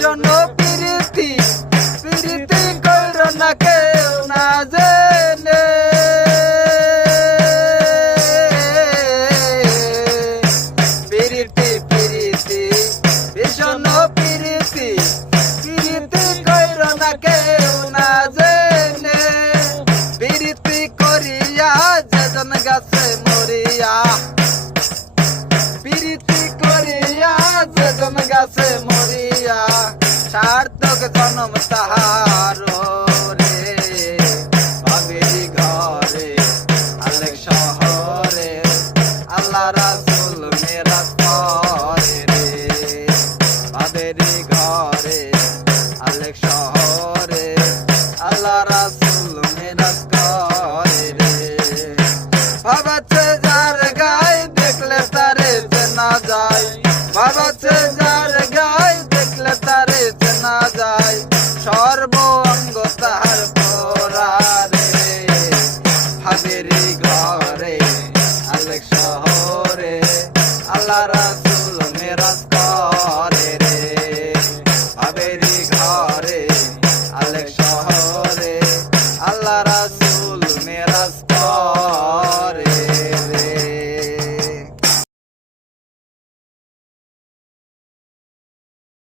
ভীষণ প্রীতি প্রীতি কইর না কেউ না জেনে প্রীতি প্রীতি ভীষণ প্রীতি প্রীতি কইর না কেউ না জেনে প্রীতি করিয়া যেজন গাছে মরিয়া প্রীতি করিয়া যেজন গাছে মরিয়া সার্থক জনম তাহার রে বাবেরি ঘরে আলেক শহরে আল্লাহ রাসূল মেরাজ করে রে বাবেরি ঘরে আলেক শহরে আল্লাহ রাসূল মেরাজ করে রে বাবাছে যার গায়ে দেখলে তারে চেনা যায় বাবাছে যার গায়ে দেখলে তারে চেনা যায় সর্ব অঙ্গ তাহার পরা রে ভাবেরি ঘরে আলেক শহরে আল্লাহ রাসূল মেরাজ করে রে ভাবেরি ঘরে আলেক শহরে আল্লাহ রাসূল মেরাজ করে।